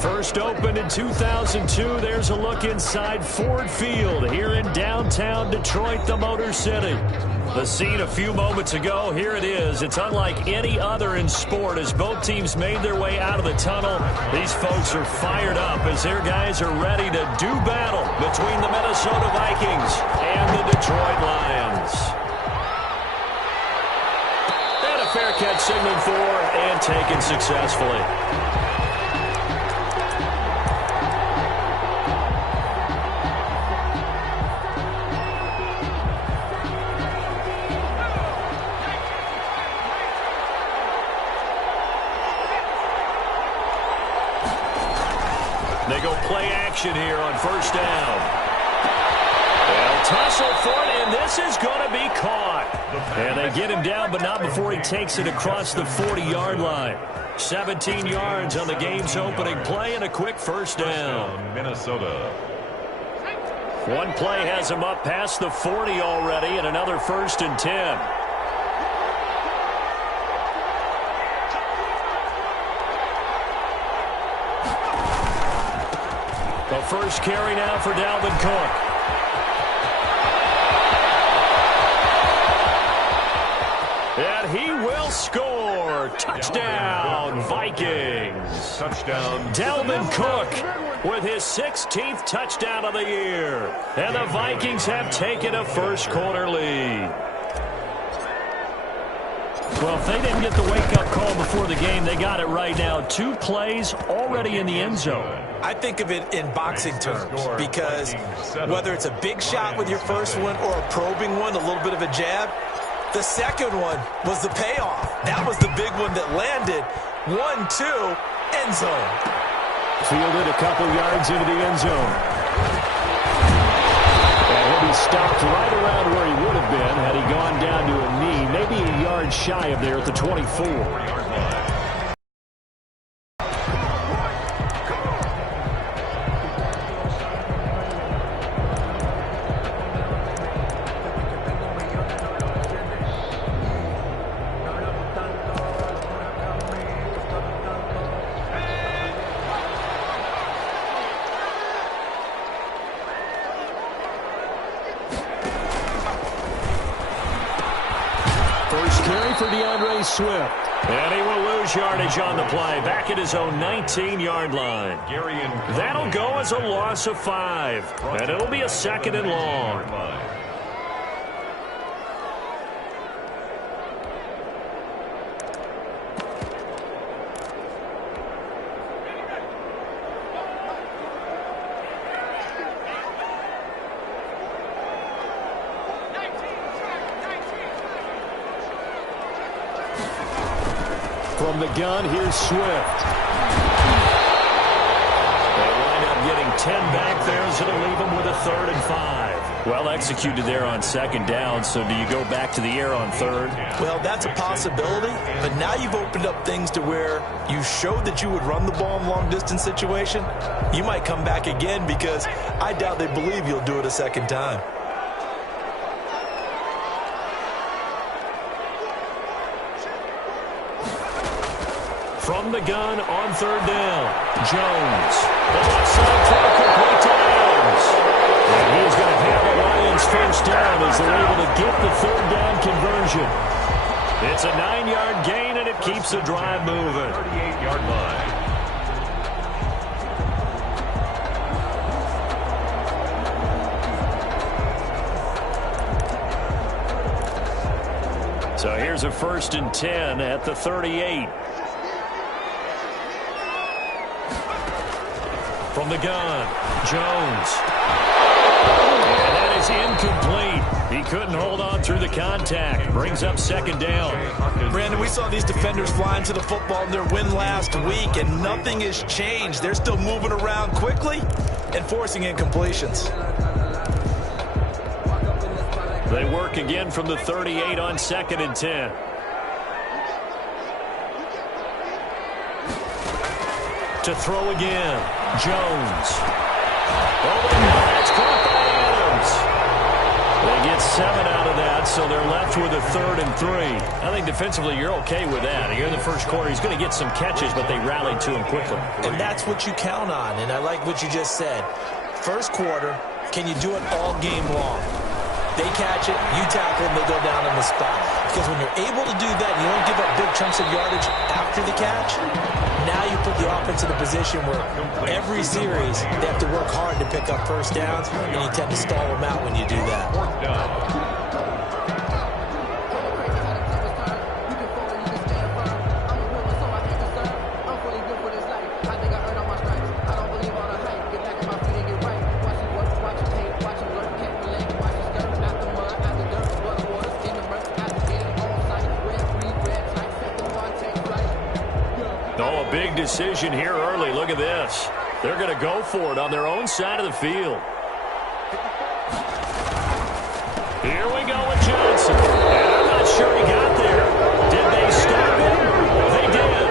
First opened in 2002, there's a look inside Ford Field here in downtown Detroit, the Motor City. The scene a few moments ago, here it is. It's unlike any other in sport as both teams made their way out of the tunnel. These folks are fired up as their guys are ready to do battle between the Minnesota Vikings and the Detroit Lions. And a fair catch signaled for and taken successfully. They go play action here on first down. They'll tussle for it, and this is going to be caught. And they get him down, but not before he takes it across the 40-yard line. 17 yards on the game's opening play and a quick first down. Minnesota. One play has him up past the 40 already, and another first and 10. The first carry now for Dalvin Cook. And he will score. Touchdown, Vikings. Touchdown. Dalvin Cook with his 16th touchdown of the year. And the Vikings have taken a first-quarter lead. Well, if they didn't get the wake-up call before the game, they got it right now. 2 plays already in the end zone. I think of it in boxing terms because whether it's a big shot with your first one or a probing one, a little bit of a jab, the second one was the payoff. That was the big one that landed. 1-2, end zone. Fielded a couple yards into the end zone. And he'll be stopped right around where he would have been had he gone down to a knee, maybe a yard shy of there at the 24. First carry for DeAndre Swift. And he will lose yardage on the play. Back at his own 19-yard line. That'll go as a loss of 5. And it'll be a second and long. From the gun, here's Swift. They wind up getting 10 back there, so it'll leave them with a 3rd and 5. Well executed there on second down, so do you go back to the air on third? Well, that's a possibility, but now you've opened up things to where you showed that you would run the ball in long-distance situation. You might come back again because I doubt they believe you'll do it a second time. From the gun on third down, Jones. The left side throw complete to Adams. And he's going to have the Lions first down as they're able to get the third down conversion. It's a 9-yard gain, and it keeps the drive moving. 38-yard line. So here's a first and 10 at the 38. From the gun, Jones. And that is incomplete. He couldn't hold on through the contact. Brings up second down. Brandon, we saw these defenders flying to the football in their win last week, and nothing has changed. They're still moving around quickly and forcing incompletions. They work again from the 38 on second and 10. To throw again. Jones. Oh, it's caught by Adams. They get 7 out of that, so they're left with a 3rd and 3. I think defensively you're okay with that. Here in the first quarter, he's going to get some catches, but they rallied to him quickly. And that's what you count on, and I like what you just said. First quarter, can you do it all game long? They catch it, you tackle them, they go down on the spot. Because when you're able to do that, you don't give up big chunks of yardage after the catch, now you put the offense in a position where every series they have to work hard to pick up first downs, and you tend to stall them out when you do that. 4th down. Oh, a big decision here early. Look at this. They're going to go for it on their own side of the field. Here we go with Johnson. And I'm not sure he got there. Did they stop him? They did.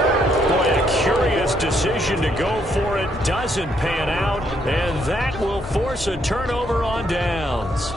Boy, a curious decision to go for it. Doesn't pan out. And that will force a turnover on downs.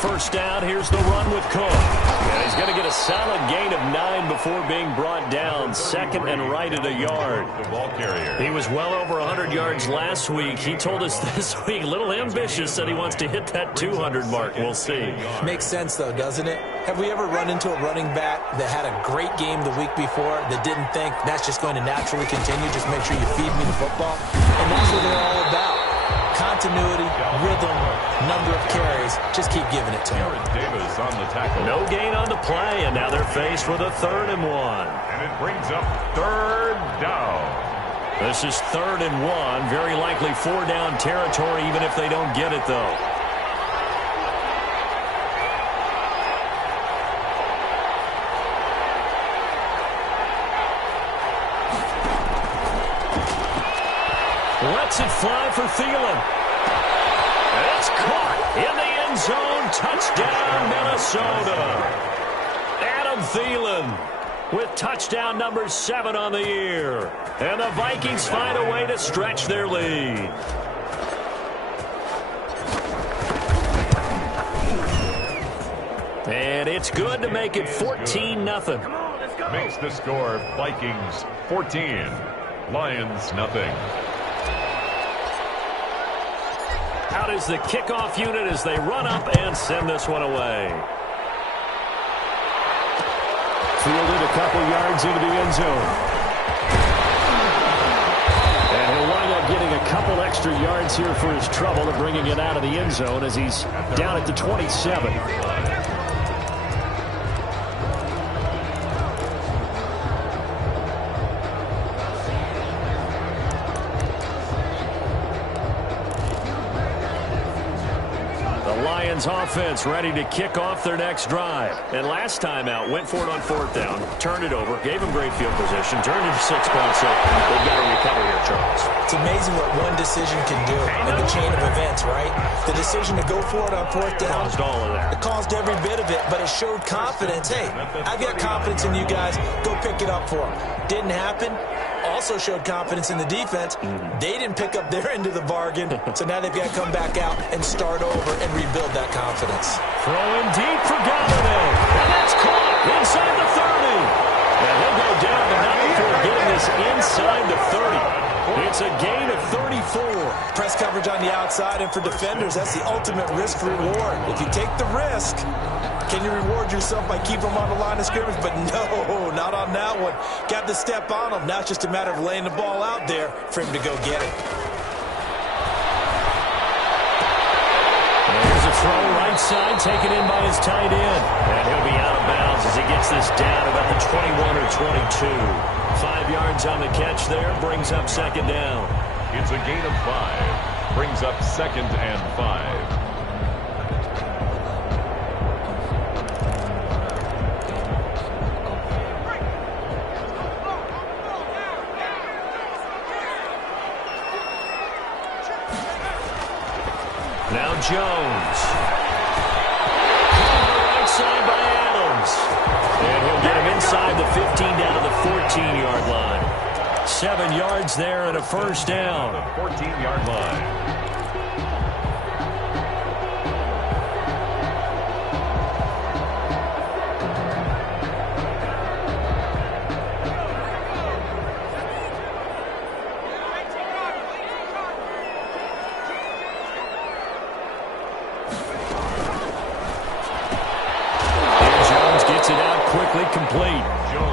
First down, here's the run with Cook. And he's going to get a solid gain of 9 before being brought down. 2nd and right at a yard. The ball carrier. He was well over 100 yards last week. He told us this week, a little ambitious, said he wants to hit that 200 mark. We'll see. Makes sense, though, doesn't it? Have we ever run into a running back that had a great game the week before that didn't think that's just going to naturally continue? Just make sure you feed me the football. And that's what they're all about. Continuity, rhythm, number of carries. Just keep giving it to him. Davis on the tackle. No gain on the play, and now they're faced with a 3rd and 1. And it brings up 3rd down. This is 3rd and 1. Very likely 4-down territory, even if they don't get it, though. Lets it fly for Thielen. It's caught in the end zone. Touchdown, Minnesota. Adam Thielen with touchdown number 7 on the year. And the Vikings find a way to stretch their lead. And it's good to make it 14-0. Makes the score Vikings 14, Lions nothing. Out is the kickoff unit as they run up and send this one away. Fielded a couple yards into the end zone. And he'll wind up getting a couple extra yards here for his trouble of bringing it out of the end zone as he's down at the 27. Offense ready to kick off their next drive. And last time out, went for it on 4th down, turned it over, gave them great field position, turned it to 6 points. So they've got to recover here, Charles. It's amazing what one decision can do in the chain of events, right? The decision to go for it on 4th down. Caused all of that. It caused every bit of it, but it showed confidence. Hey, I've got confidence in you guys. Go pick it up for them. Didn't happen. Also showed confidence in the defense. They didn't pick up their end of the bargain, so now they've got to come back out and start over and rebuild that confidence. Throwing deep for Galladay, and that's caught inside the 30. And he'll go down the night before getting this inside the 30. It's a gain of 34. Press coverage on the outside, and for defenders, that's the ultimate risk-reward. If you take the risk, can you reward yourself by keeping them on the line of scrimmage? But no, not on that one. Got to step on them. Now it's just a matter of laying the ball out there for him to go get it. Here's a throw right side, taken in by his tight end. And he'll be out of bounds as he gets this down about the 21 or 22. 5 yards on the catch there, brings up 2nd down. It's a gain of 5. Brings up 2nd and 5. Now Jones. Right side by Adams. And he'll get him inside the 15 down to the 14-yard line. 7 yards there and a first down. The 14-yard line. Complete.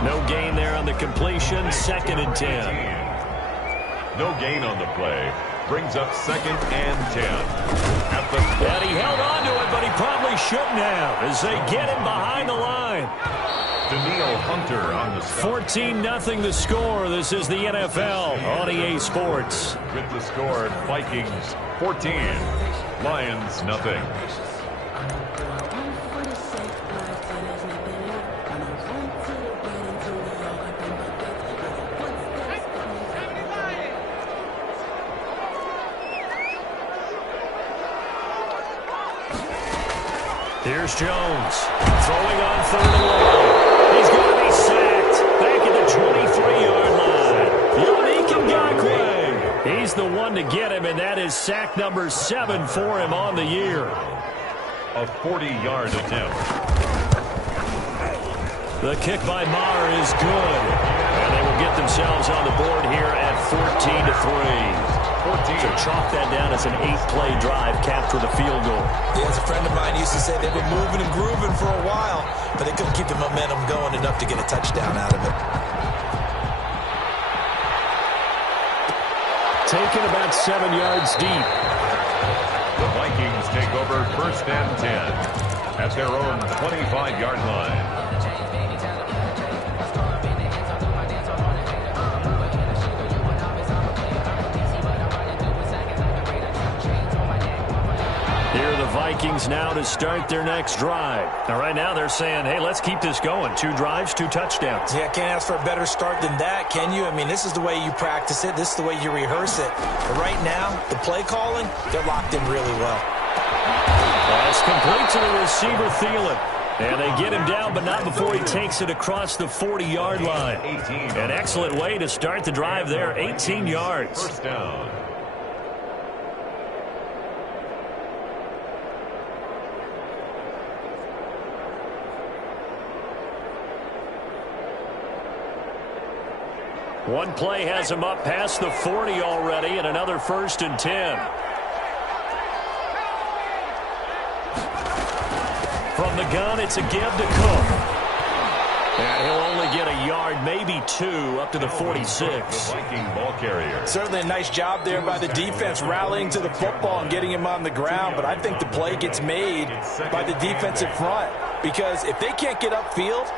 No gain there on the completion. 2nd and 10. No gain on the play. Brings up 2nd and 10. And he held on to it, but he probably shouldn't have as they get him behind the line. Daniil Hunter on the stop. 14-0 the score. This is the NFL on EA Sports. With the score, Vikings 14, Lions nothing. Here's Jones, throwing on 3rd and long. He's going to be sacked back at the 23-yard line. Yannick Ngakoue. He's the one to get him, and that is sack number 7 for him on the year. A 40-yard attempt. The kick by Maher is good, and they will get themselves on the board here at 14-3. So chalk that down as an 8-play drive capped with a field goal. Yeah, as a friend of mine used to say, they've been moving and grooving for a while, but they couldn't keep the momentum going enough to get a touchdown out of it. Taken about 7 yards deep. The Vikings take over 1st and 10 at their own 25-yard line. Vikings now to start their next drive. Now, right now they're saying, hey, let's keep this going. 2 drives, 2 touchdowns. Yeah, can't ask for a better start than that, can you? I mean, this is the way you practice it. This is the way you rehearse it. But right now, the play calling, they're locked in really well. That's complete to the receiver, Thielen. And they get him down, but not before he takes it across the 40-yard line. An excellent way to start the drive there, 18 yards. First down. One play has him up past the 40 already, and another 1st and 10. From the gun, it's a give to Cook. And he'll only get a yard, maybe 2, up to the 46. The Viking ball carrier. Certainly a nice job there by the defense, rallying to the football and getting him on the ground. But I think the play gets made by the defensive front, because if they can't get upfield,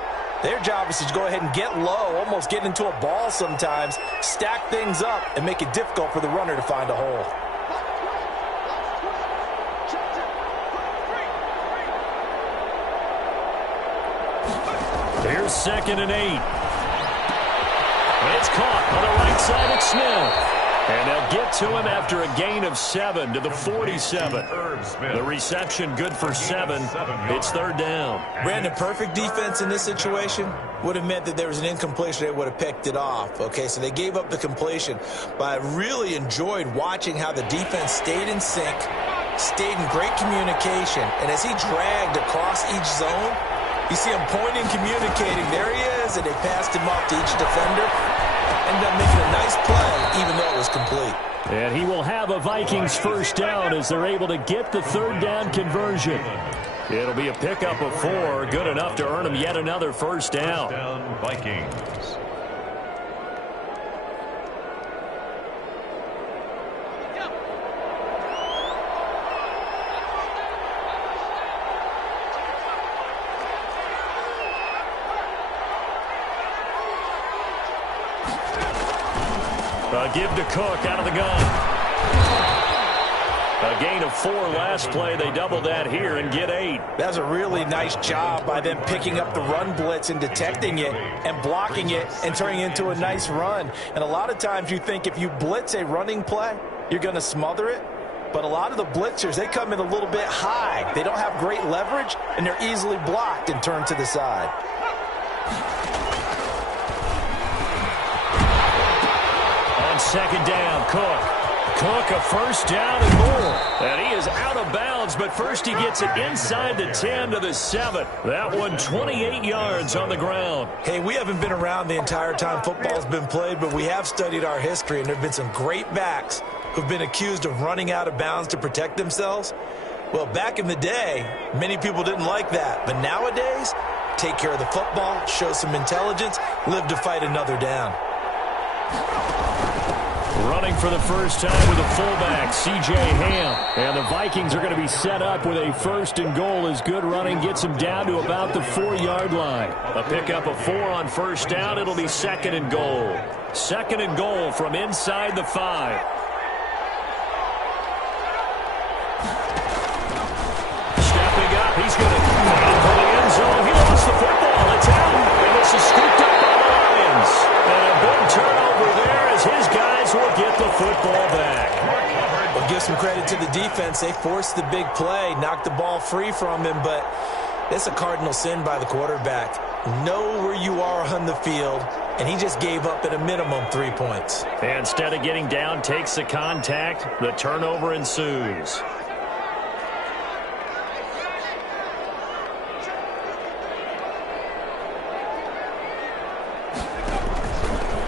their job is to go ahead and get low, almost get into a ball sometimes, stack things up, and make it difficult for the runner to find a hole. Here's 2nd and 8. It's caught on the right side of Smith. And they'll get to him after a gain of 7 to the 47. The reception good for 7. It's 3rd down. Brandon, perfect defense in this situation would have meant that there was an incompletion. They would have picked it off. Okay, so they gave up the completion. But I really enjoyed watching how the defense stayed in sync, stayed in great communication. And as he dragged across each zone, you see him pointing, communicating. There he is, and they passed him off to each defender. Ended up making a nice play, even though it was complete. And he will have a Vikings first down as they're able to get the 3rd down conversion. It'll be a pickup of 4, good enough to earn him yet another first down. First down, Vikings. A give to Cook out of the gun. A gain of 4 last play. They double that here and get 8. That's a really nice job by them picking up the run blitz and detecting it and blocking it and turning it into a nice run. And a lot of times you think if you blitz a running play, you're going to smother it. But a lot of the blitzers, they come in a little bit high. They don't have great leverage, and they're easily blocked and turned to the side. on second down. Cook, a first down and more. And he is out of bounds, but first he gets it inside the 10 to the 7. That one 28 yards on the ground. Hey, we haven't been around the entire time football's been played, but we have studied our history, and there have been some great backs who've been accused of running out of bounds to protect themselves. Well, back in the day, many people didn't like that. But nowadays, take care of the football, show some intelligence, live to fight another down. Running for the first time with a fullback, C.J. Ham. And the Vikings are going to be set up with a first and goal as good running gets them down to about the 4-yard line. A pickup of 4 on first down. It'll be second and goal. Second and goal from inside the 5. Stepping up, he's going to aim for the end zone. He lost the football. It's out. And this is scooped up by the Lions. And a big turnover there as his guys will get the football back. Well, give some credit to the defense. They forced the big play, knocked the ball free from him, but it's a cardinal sin by the quarterback. Know where you are on the field, and he just gave up at a minimum 3 points. And instead of getting down, takes the contact. The turnover ensues.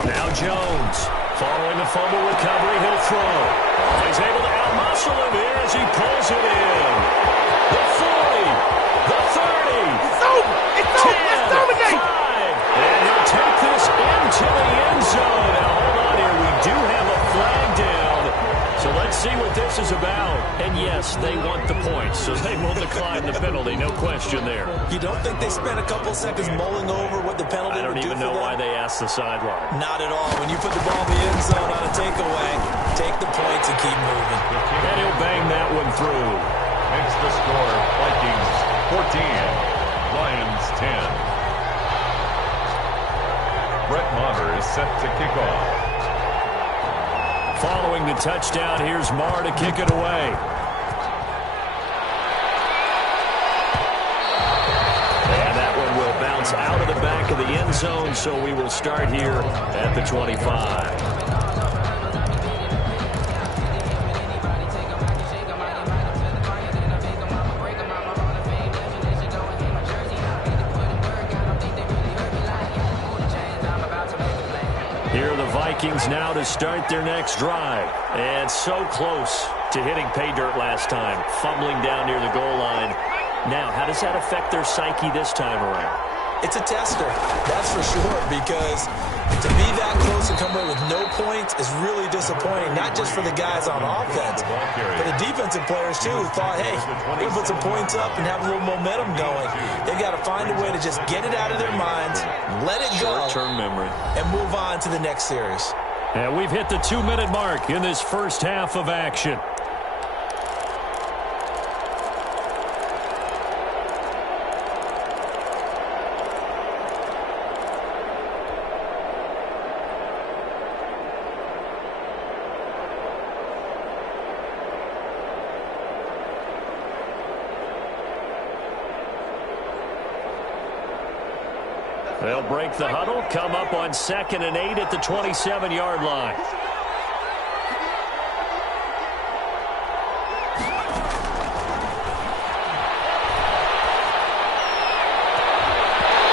Now Jones, following the fumble recovery, he'll throw. He's able to outmuscle him here as he pulls it in. The 40, the 30, it's over. 10, 5, and he'll take this into the end zone. Now hold on here, we do have a flag down, so let's see what this is about. And yes, they want the points, so they will decline the penalty, no question there. You don't think they spent a couple seconds mulling over what the penalty would do for them? I don't even know why they asked the sideline. Not at all. When you put the ball in the end zone on a takeaway, take the points and keep moving. And he'll bang that one through. Makes the score Vikings 14, Lions 10. Brett Maher is set to kick off. Following the touchdown, here's Maher to kick it away. And that one will bounce out of the back of the end zone, so we will start here at the 25. Here are the Vikings now to start their next drive. And so close to hitting pay dirt last time, fumbling down near the goal line. Now, how does that affect their psyche this time around? It's a tester, that's for sure, because to be that close and come away with no points is really disappointing, not just for the guys on offense, but the defensive players, too, who thought, hey, we're going to put some points up and have a little momentum going. They've got to find a way to just get it out of their minds, let it go, short-term memory, and move on to the next series. And we've hit the 2-minute mark in this first half of action. They'll break the huddle, come up on 2nd and 8 at the 27-yard line.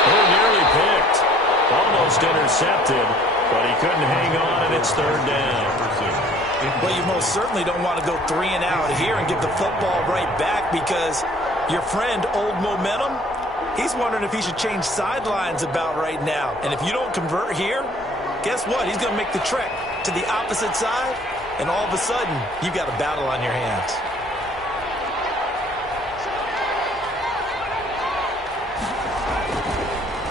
Oh, nearly picked. Almost intercepted, but he couldn't hang on, and it's 3rd down. Well, you most certainly don't want to go 3 and out here and give the football right back because your friend, Old Momentum, he's wondering if he should change sidelines about right now. And if you don't convert here, guess what? He's going to make the trek to the opposite side, and all of a sudden, you've got a battle on your hands.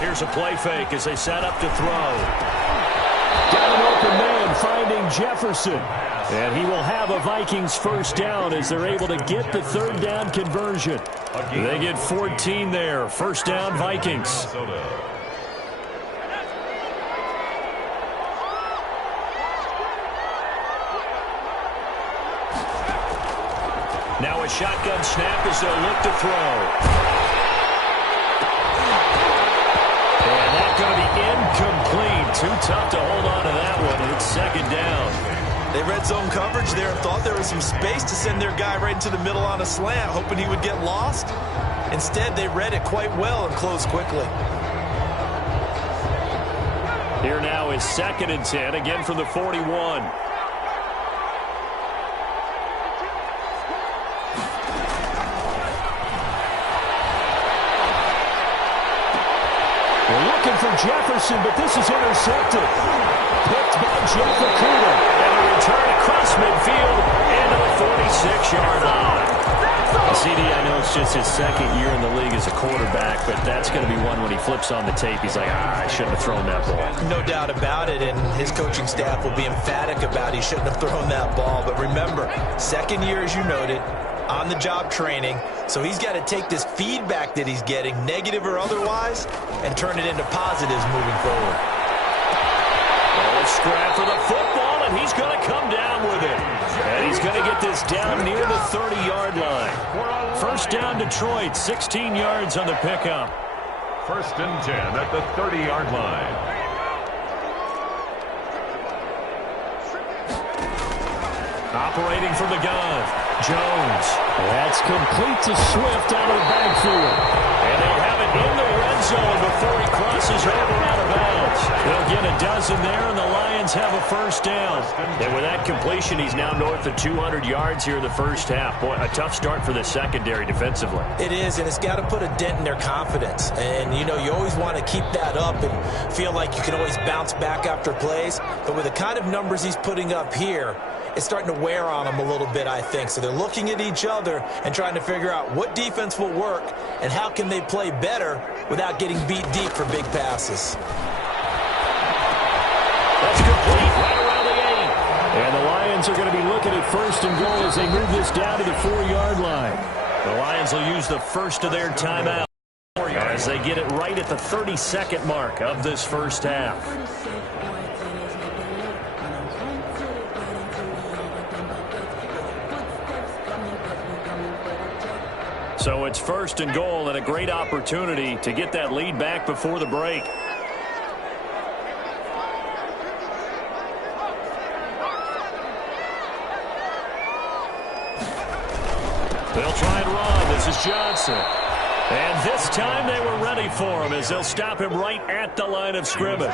Here's a play fake as they set up to throw. Got an open man finding Jefferson. And he will have a Vikings first down as they're able to get the 3rd down conversion. They get 14 there. First down, Vikings. Now a shotgun snap as they'll look to throw. And that's going to be incomplete. too tough to hold on to that one, and it's second down. They read zone coverage there and thought there was some space to send their guy right into the middle on a slant, hoping he would get lost. Instead, they read it quite well and closed quickly. Here now is 2nd and 10, again from the 41. They're looking for Jefferson, but this is intercepted. Picked by Jeff Okudah. And a return across midfield into the 46-yard line. CD, I know it's just his second year in the league as a quarterback, but that's going to be one when he flips on the tape. He's like, I shouldn't have thrown that ball. No doubt about it, and his coaching staff will be emphatic about he shouldn't have thrown that ball. But remember, second year, as you noted, on-the-job training, so he's got to take this feedback that he's getting, negative or otherwise, and turn it into positives moving forward. Oh, a scrap for the football, and he's going to come down with it. And he's going to get this down near the 30-yard line. First down, Detroit, 16 yards on the pickup. 1st and 10 at the 30-yard line. Operating from the gun, Jones. That's complete to Swift out of the backfield. And they'll have it in the red zone before he crosses over out of bounds. They'll get a dozen there, and the Lions have a first down. And with that completion, he's now north of 200 yards here in the first half. Boy, a tough start for the secondary defensively. It is, and it's got to put a dent in their confidence. And, you know, you always want to keep that up and feel like you can always bounce back after plays. But with the kind of numbers he's putting up here, it's starting to wear on them a little bit, I think. So they're looking at each other and trying to figure out what defense will work and how can they play better without getting beat deep for big passes. That's complete right around the 8. And the Lions are going to be looking at 1st and goal as they move this down to the 4-yard line. The Lions will use the first of their timeout as they get it right at the 32nd mark of this first half. So it's 1st and goal and a great opportunity to get that lead back before the break. They'll try and run. This is Johnson. And this time they were ready for him as they'll stop him right at the line of scrimmage.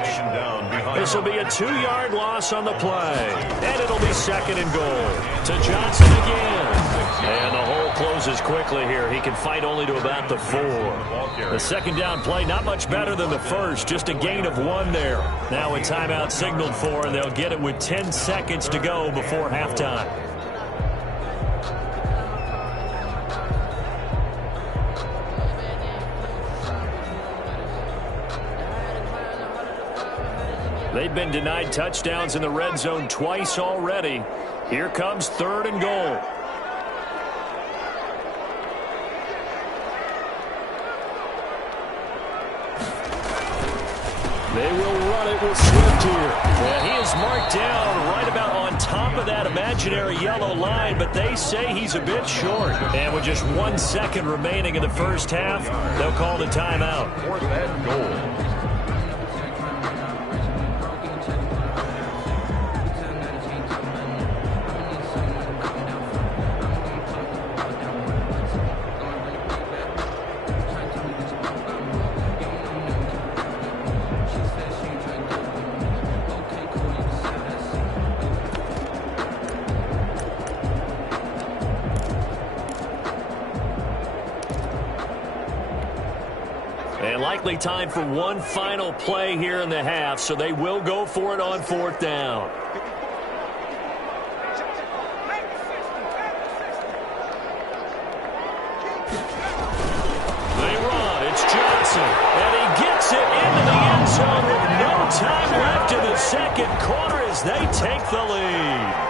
This will be a 2-yard loss on the play. And it'll be 2nd and goal. To Johnson again. And the hole closes quickly here. He can fight only to about the 4. The second down play, not much better than the first. Just a gain of 1 there. Now a timeout signaled for, and they'll get it with 10 seconds to go before halftime. They've been denied touchdowns in the red zone twice already. Here comes 3rd and goal. They will run it with Swift here. And he is marked down right about on top of that imaginary yellow line, but they say he's a bit short. And with just 1 second remaining in the first half, they'll call the timeout. 4th and goal. And likely time for one final play here in the half, so they will go for it on 4th down. They run. It's Johnson. And he gets it into the end zone with no time left in the second quarter as they take the lead.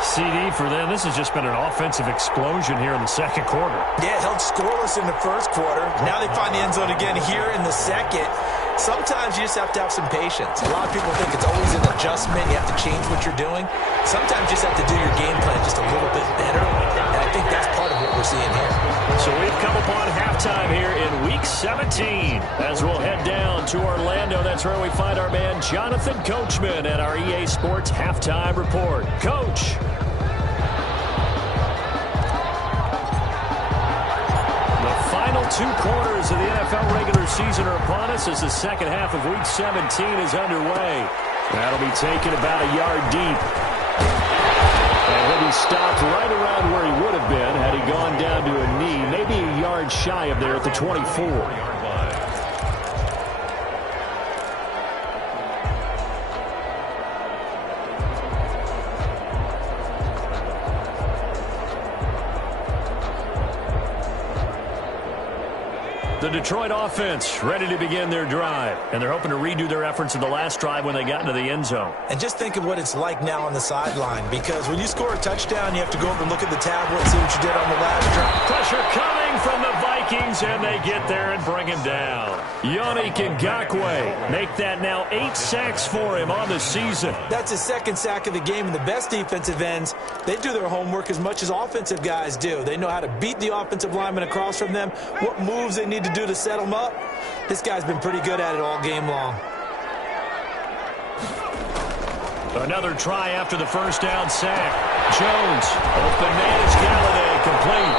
CD for them. This has just been an offensive explosion here in the second quarter. Yeah, held scoreless in the first quarter. Now they find the end zone again here in the second. Sometimes you just have to have some patience. A lot of people think it's always an adjustment. You have to change what you're doing. Sometimes you just have to do your game plan just a little bit better. And I think that's part of what we're seeing here. So we've come upon halftime here in Week 17 as we'll head down to Orlando. That's where we find our man Jonathan Coachman at our EA Sports Halftime Report. Coach. The final 2 quarters of the NFL regular season are upon us as the second half of Week 17 is underway. That'll be taken about a yard deep. And he'll be stopped right around where he would have been had he gone down to a knee, maybe a yard shy of there at the 24. The Detroit offense ready to begin their drive, and they're hoping to redo their efforts in the last drive when they got into the end zone. And just think of what it's like now on the sideline, because when you score a touchdown, you have to go over and look at the tablet, see what you did on the last drive. Pressure coming from the Vikings, and they get there and bring him down. Yannick Ngakoue make that now 8 sacks for him on the season. That's his second sack of the game, and the best defensive ends, they do their homework as much as offensive guys do. They know how to beat the offensive lineman across from them, what moves they need to do to set them up. This guy's been pretty good at it all game long. Another try after the first down sack. Jones, open man is Galladay, complete.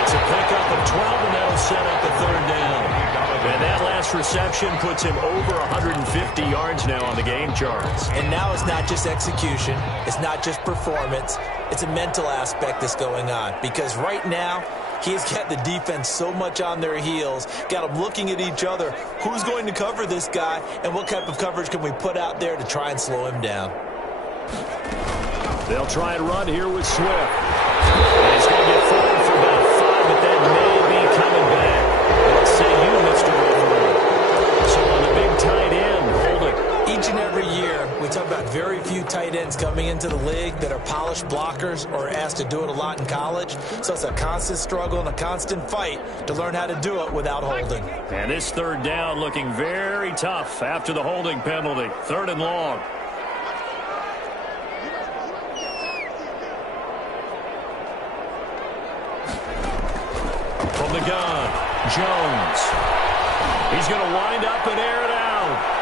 It's a pickup of 12, and that'll set up the third down. And that last reception puts him over 150 yards now on the game charts. And now it's not just execution. It's not just performance. It's a mental aspect that's going on. Because right now, he's got the defense so much on their heels, got them looking at each other. Who's going to cover this guy, and what type of coverage can we put out there to try and slow him down? They'll try and run here with Swift. And he's going to get forward for about 5, but that may be coming back. Let's say you, Mr. Referee. So on the big tight end, hold it. Each and every year, we talk about very few tight ends coming into the league that are polished blockers or asked to do it a lot in college. So it's a constant struggle and a constant fight to learn how to do it without holding. And this third down looking very tough after the holding penalty. 3rd and long. From the gun, Jones. He's going to wind up and air it out.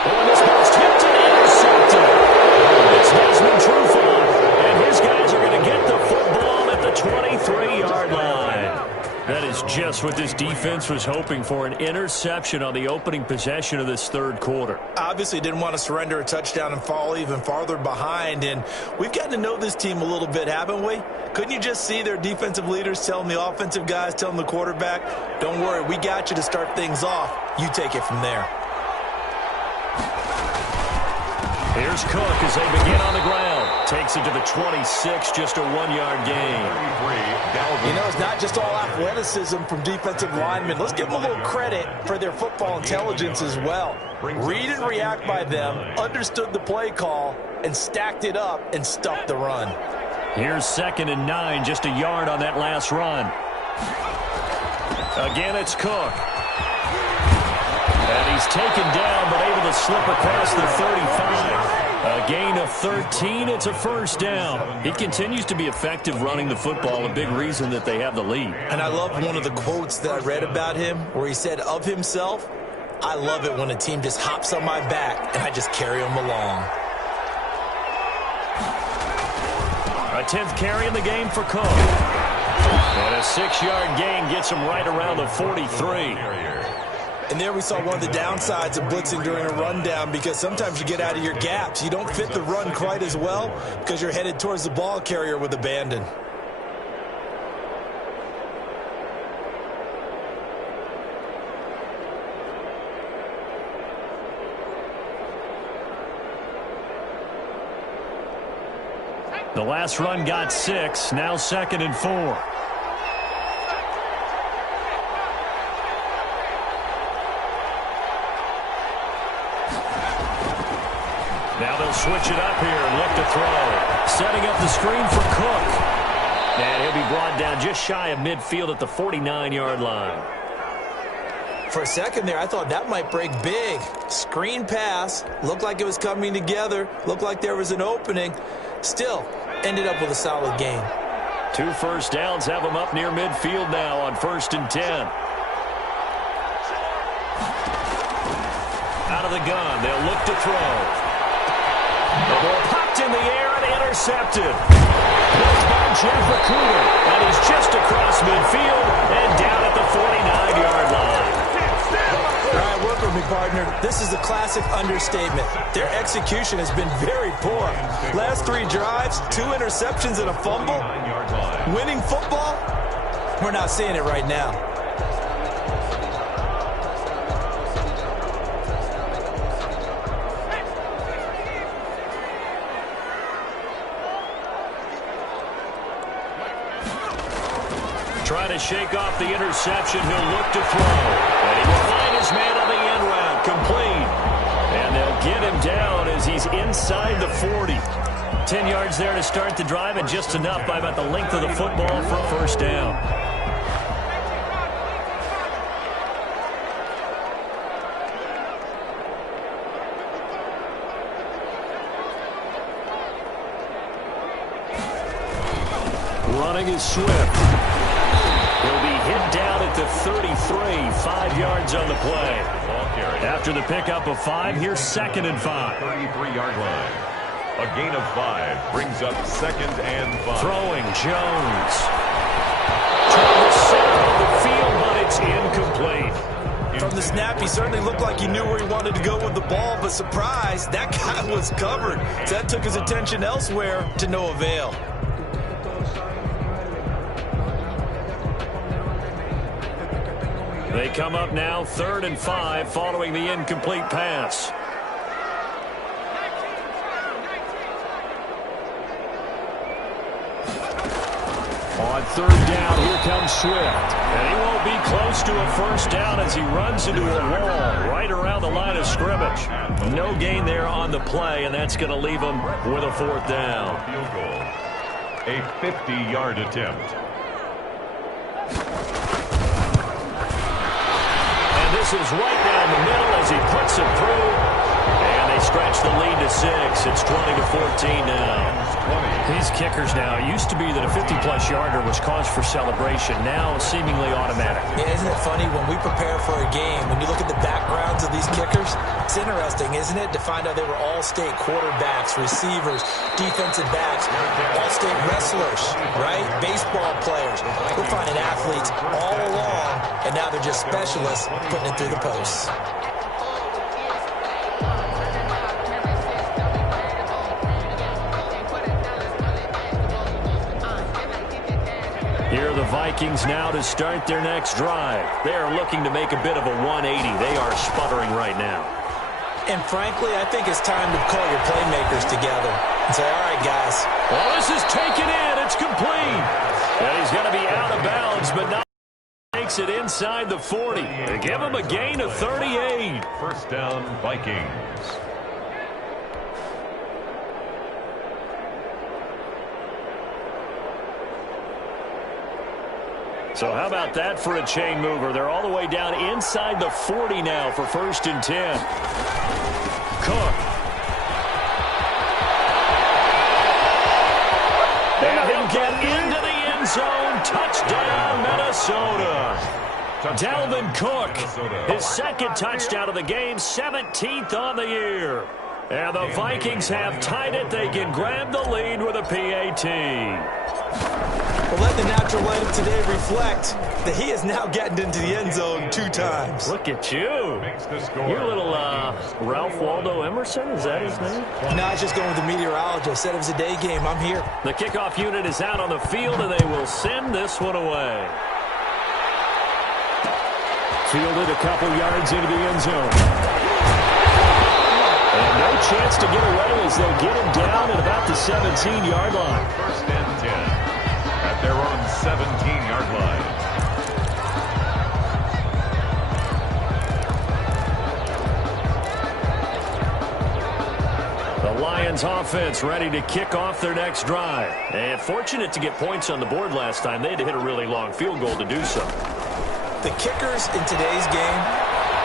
Oh, and this ball's tipped and intercepted. It's Desmond Trufant, and his guys are going to get the football at the 23-yard line. That is just what this defense was hoping for, an interception on the opening possession of this third quarter. Obviously didn't want to surrender a touchdown and fall even farther behind, and we've gotten to know this team a little bit, haven't we? Couldn't you just see their defensive leaders telling the offensive guys, telling the quarterback, don't worry, we got you to start things off. You take it from there. Here's Cook as they begin on the ground. Takes it to the 26, just a 1-yard gain. You know, it's not just all athleticism from defensive linemen. Let's give them a little credit for their football intelligence as well. Read and react by them, understood the play call, and stacked it up and stuffed the run. Here's 2nd and 9, just a yard on that last run. Again, it's Cook. And he's taken down, but able to slip across the 35. A gain of 13. It's a first down. He continues to be effective running the football, a big reason that they have the lead. And I love one of the quotes that I read about him where he said of himself, I love it when a team just hops on my back and I just carry them along. A 10th carry in the game for Cook. And a 6-yard gain gets him right around the 43. And there we saw one of the downsides of blitzing during a rundown, because sometimes you get out of your gaps. You don't fit the run quite as well because you're headed towards the ball carrier with abandon. The last run got 6, now 2nd and 4. Now they'll switch it up here and look to throw. Setting up the screen for Cook. And he'll be brought down just shy of midfield at the 49-yard line. For a second there, I thought that might break big. Screen pass. Looked like it was coming together. Looked like there was an opening. Still, ended up with a solid gain. 2 first downs have them up near midfield now on 1st and 10. Out of the gun, they'll look to throw. The ball popped in the air and intercepted. Picked by Jeff Okudah, and he's just across midfield and down at the 49-yard line. All right, work with me, partner. This is a classic understatement. Their execution has been very poor. Last 3 drives, 2 interceptions and a fumble. Winning football? We're not seeing it right now. Trying to shake off the interception. He'll look to throw. And he will find his man on the end route. Complete. And they'll get him down as he's inside the 40. 10 yards there to start the drive, and just enough by about the length of the football for a first down. Running is Swift. He'll be hit down at the 33, 5 yards on the play. After the pickup of 5, here's 2nd and 5. 33-yard line. A gain of 5 brings up 2nd and 5. Throwing, Jones. Trying to center of the field, but it's incomplete. From the snap, he certainly looked like he knew where he wanted to go with the ball, but surprise, that guy was covered. So that took his attention elsewhere to no avail. They come up now 3rd and 5 following the incomplete pass. On 3rd down, here comes Swift. And he won't be close to a first down as he runs into a wall right around the line of scrimmage. No gain there on the play, and that's going to leave him with a 4th down. Field goal. A 50-yard attempt. This is right down the middle as he puts it through. And they stretch the lead to 6. It's 20-14 now. These kickers now, it used to be that a 50-plus yarder was cause for celebration. Now seemingly automatic. Yeah, isn't it funny when we prepare for a game, when you look at the backgrounds of these kickers, it's interesting, isn't it, to find out they were all-state quarterbacks, receivers, defensive backs, all-state wrestlers, right? Baseball players. We're finding athletes all along, and now they're just specialists putting it through the posts. Here are the Vikings now to start their next drive. They are looking to make a bit of a 180. They are sputtering right now. And frankly, I think it's time to call your playmakers together and say, all right, guys. Well, this is taken in. It's complete. And he's going to be out of bounds, but not makes it inside the 40. They give him a gain of 38. First down, Vikings. So how about that for a chain mover? They're all the way down inside the 40 now for 1st and 10. Cook. And he'll get into the end zone. Touchdown, Minnesota. Dalvin Cook, his 2nd touchdown of the game, 17th on the year. And the Vikings have tied it. They can grab the lead with a PAT. Well, let the natural light of today reflect that he is now getting into the end zone 2 times. Look at you. You're a little Ralph Waldo Emerson, is that his name? No, I was just going with the meteorologist. Said it was a day game. I'm here. The kickoff unit is out on the field, and they will send this one away. Fielded a couple yards into the end zone. And no chance to get away as they'll get him down at about the 17-yard line. 1st and 10. At their own 17-yard line. The Lions offense ready to kick off their next drive. And fortunate to get points on the board last time. They had to hit a really long field goal to do so. The kickers in today's game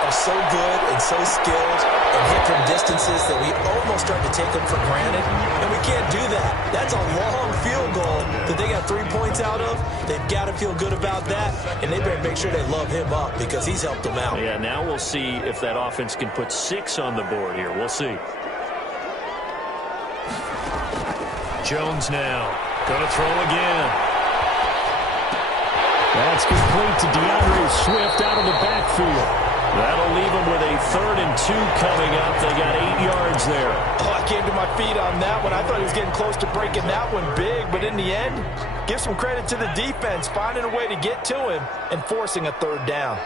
are so good and so skilled and hit from distances that we almost start to take them for granted, and we can't do that. That's a long field goal that they got 3 points out of. They've got to feel good about that, and they better make sure they love him up because he's helped them out. Yeah, now we'll see if that offense can put 6 on the board here. We'll see. Jones now going to throw again. That's complete to DeAndre Swift out of the backfield. That'll leave them with a 3rd and 2 coming up. They got 8 yards there. Oh, I came to my feet on that one. I thought he was getting close to breaking that one big, but in the end, give some credit to the defense, finding a way to get to him and forcing a 3rd down.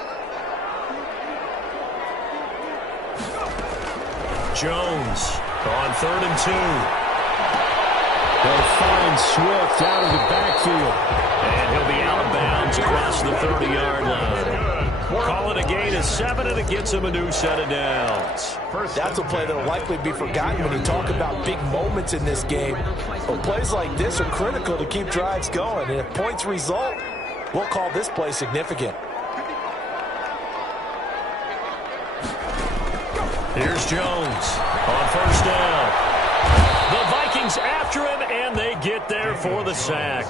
Jones on 3rd and 2. They'll find Swift out of the backfield. And he'll be out of bounds across the 30-yard line. Call it a gain of 7, and it gets him a new set of downs. That's a play that will likely be forgotten when you talk about big moments in this game. But plays like this are critical to keep drives going. And if points result, we'll call this play significant. Here's Jones on 1st down. The Vikings after him, and they get there for the sack.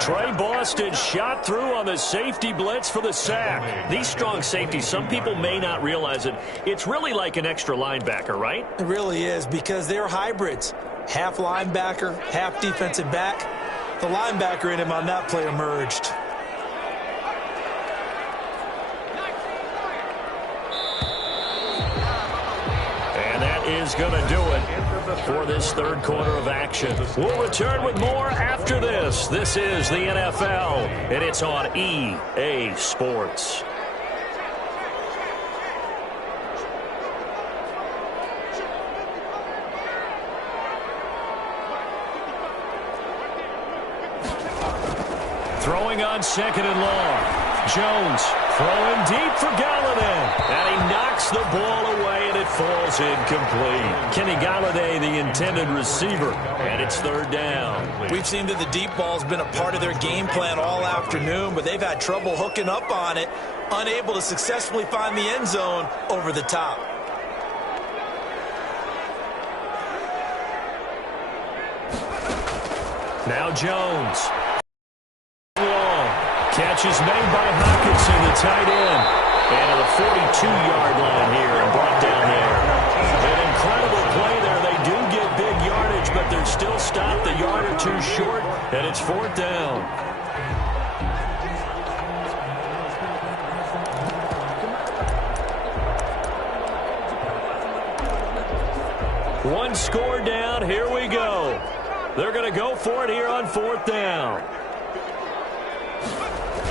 Trey Boston shot through on the safety blitz for the sack. These strong safeties, some people may not realize it. It's really like an extra linebacker, right? It really is, because they're hybrids. Half linebacker, half defensive back. The linebacker in him on that play emerged. And that is going to do it for this 3rd quarter of action. We'll return with more after this. This is the NFL, and it's on EA Sports. Throwing on 2nd and long. Jones throwing deep for Galladay. And he knocks the ball away, and it falls incomplete. Kenny Galladay, the intended receiver, and it's 3rd down. We've seen that the deep ball's been a part of their game plan all afternoon, but they've had trouble hooking up on it, unable to successfully find the end zone over the top. Now Jones. Catch is made by Hockenson, the tight end. And to the 42-yard line here and brought down there. An incredible play there. They do get big yardage, but they're still stopped a yard or 2 short, and it's 4th down. One score down. Here we go. They're going to go for it here on 4th down.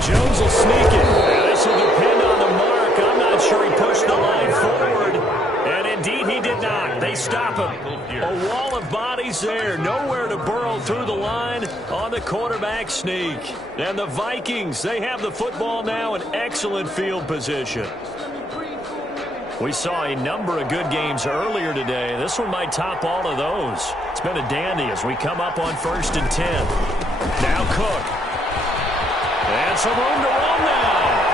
Jones will sneak it. This will depend on the mark. I'm not sure he pushed the line forward. And indeed, he did not. They stop him. A wall of bodies there. Nowhere to burrow through the line on the quarterback sneak. And the Vikings, they have the football now in excellent field position. We saw a number of good games earlier today. This one might top all of those. It's been a dandy as we come up on 1st and 10. Now Cook. And some room to run now.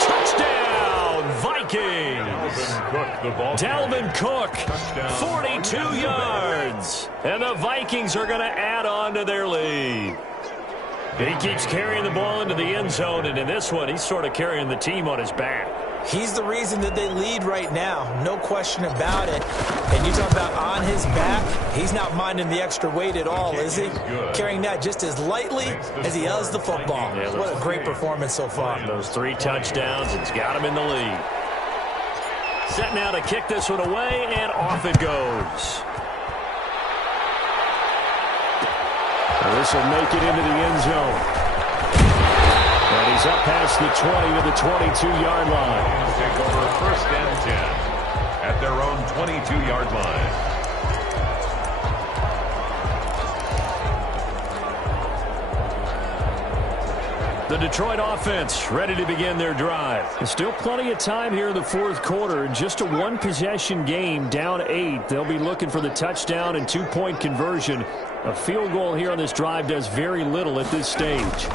Touchdown, Vikings. Dalvin Cook, 42 yards. And the Vikings are going to add on to their lead. He keeps carrying the ball into the end zone, and in this one, he's sort of carrying the team on his back. He's the reason that they lead right now, no question about it. And you talk about on his back, he's not minding the extra weight at all, is he? Carrying that just as lightly as he does the football. Yeah, what a great performance so far. Those 3 touchdowns, it's got him in the lead. Set now to kick this one away, and off it goes. This will make it into the end zone. And he's up past the 20 to the 22-yard line. Take over 1st and 10 at their own 22-yard line. The Detroit offense ready to begin their drive. There's still plenty of time here in the 4th quarter. Just a 1-possession game, down 8. They'll be looking for the touchdown and 2-point conversion. A field goal here on this drive does very little at this stage.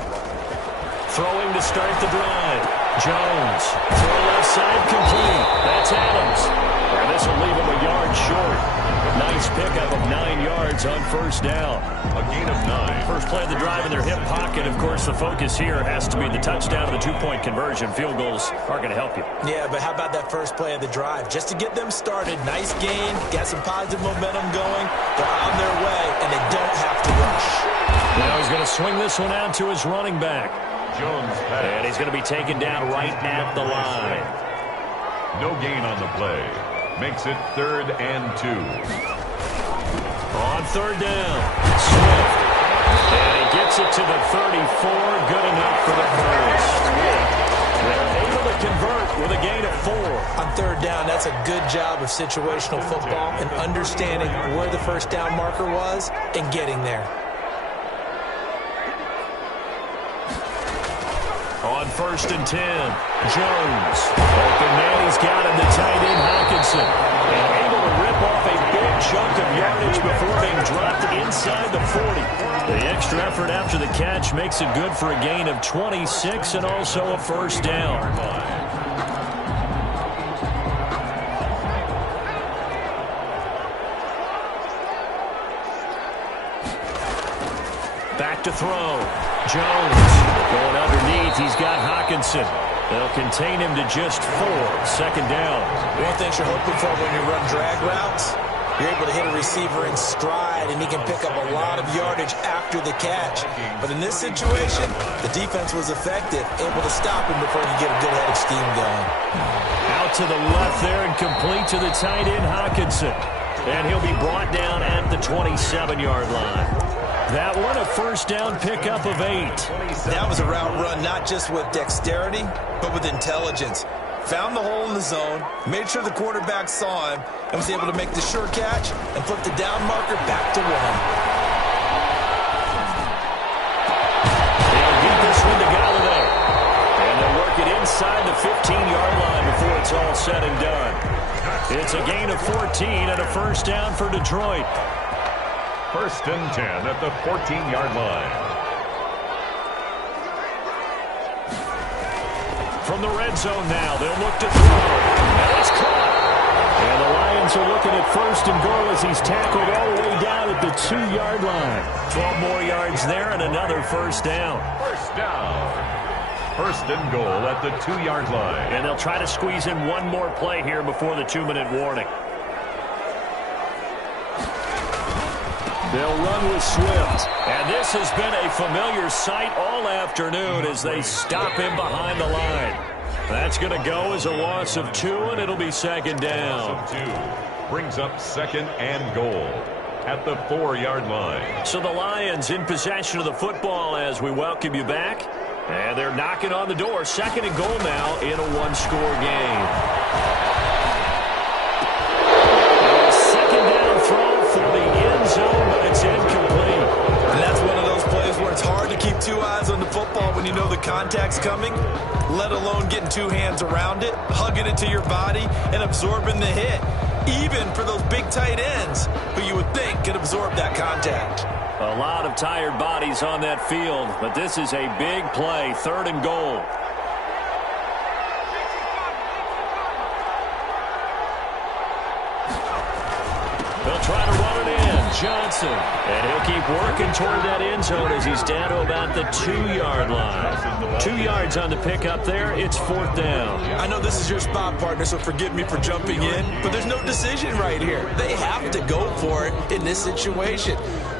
Throwing to start the drive. Jones, throw left side, complete. That's Adams. And this will leave him a yard short. Nice pickup of 9 yards on first down. A gain of 9. First play of the drive in their hip pocket. Of course, the focus here has to be the touchdown and the 2-point conversion. Field goals are going to help you. Yeah, but how about that first play of the drive? Just to get them started, nice gain, got some positive momentum going. They're on their way, and they don't have to rush. Now he's going to swing this one out to his running back. Jones And he's going to be taken down right at the line. No gain on the play. Makes it 3rd and 2. On 3rd down, Swift. And he gets it to the 34. Good enough for the first. They're able to convert with a gain of 4. On 3rd down, that's a good job of situational football and understanding where the first down marker was and getting there. On 1st and 10, Jones. Open man, he's got him, the tight end Hockenson. And able to rip off a big chunk of yardage before being dropped inside the 40. The extra effort after the catch makes it good for a gain of 26 and also a first down. Back to throw. Jones going underneath. He's got Hockenson. They'll contain him to just 4. 2nd down. One thing you're hoping for when you run drag routes, you're able to hit a receiver in stride, and he can pick up a lot of yardage after the catch. But in this situation, the defense was effective, able to stop him before he get a good head of steam going. Out to the left there and complete to the tight end Hockenson. And he'll be brought down at the 27-yard line. That one a first down pickup of 8. That was a route run not just with dexterity, but with intelligence. Found the hole in the zone, made sure the quarterback saw him, and was able to make the sure catch and flip the down marker back to 1. They'll get this one to Golladay. And they'll work it inside the 15-yard line before it's all said and done. It's a gain of 14 and a first down for Detroit. 1st and 10 at the 14-yard line. From the red zone now, they'll look to throw. Now it's caught. And the Lions are looking at 1st and goal as he's tackled all the way down at the 2-yard line. 12 more yards there and another first down. First down. 1st and goal at the 2-yard line. And they'll try to squeeze in one more play here before the 2-minute warning. They'll run with Swift. And this has been a familiar sight all afternoon as they stop him behind the line. That's going to go as a loss of 2, and it'll be 2nd down. Loss of 2 brings up 2nd and goal at the 4-yard line. So the Lions in possession of the football as we welcome you back. And they're knocking on the door. 2nd and goal now in a 1-score game. A 2nd down throw for the end zone, but it's incomplete. And that's one of those plays where it's hard to keep 2 eyes on the football when you know the contact's coming, let alone getting 2 hands around it, hugging it to your body, and absorbing the hit. Even for those big tight ends who you would think could absorb that contact. A lot of tired bodies on that field, but this is a big play, 3rd and goal. They'll try to run it in. Johnson. And he'll keep working toward that end zone as he's down to about the 2-yard line. 2 yards on the pickup there. It's 4th down. I know this is your spot, partner, so forgive me for jumping in, but there's no decision right here. They have to go for it in this situation.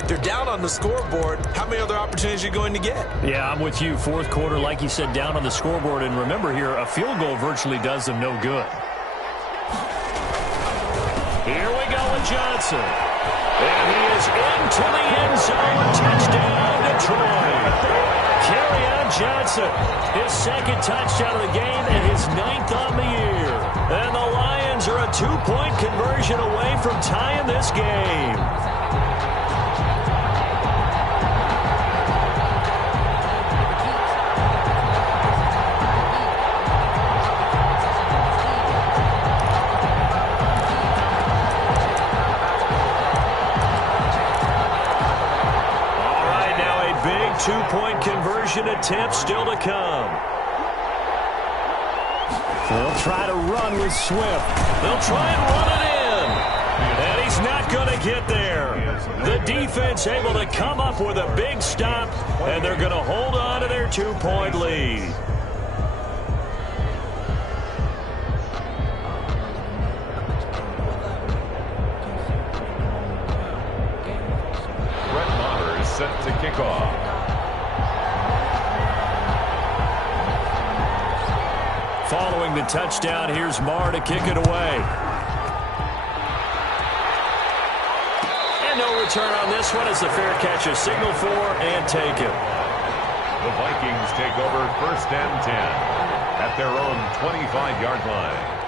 They're down on the scoreboard. How many other opportunities are you going to get? Yeah, I'm with you. 4th quarter, like you said, down on the scoreboard. And remember here, a field goal virtually does them no good. Here we go with Johnson. And he is into the end zone. Touchdown, Detroit. Kerryon Johnson, his 2nd touchdown of the game and his 9th on the year. And the Lions are a 2-point conversion away from tying this game. Two-point conversion attempt still to come. They'll try to run with Swift. They'll try and run it in. And he's not going to get there. The defense able to come up with a big stop, and they're going to hold on to their 2-point lead. Brett Maher is set to kick off. Following the touchdown, here's Maher to kick it away. And no return on this one as the fair catch is signaled for and taken. The Vikings take over 1st and 10 at their own 25-yard line.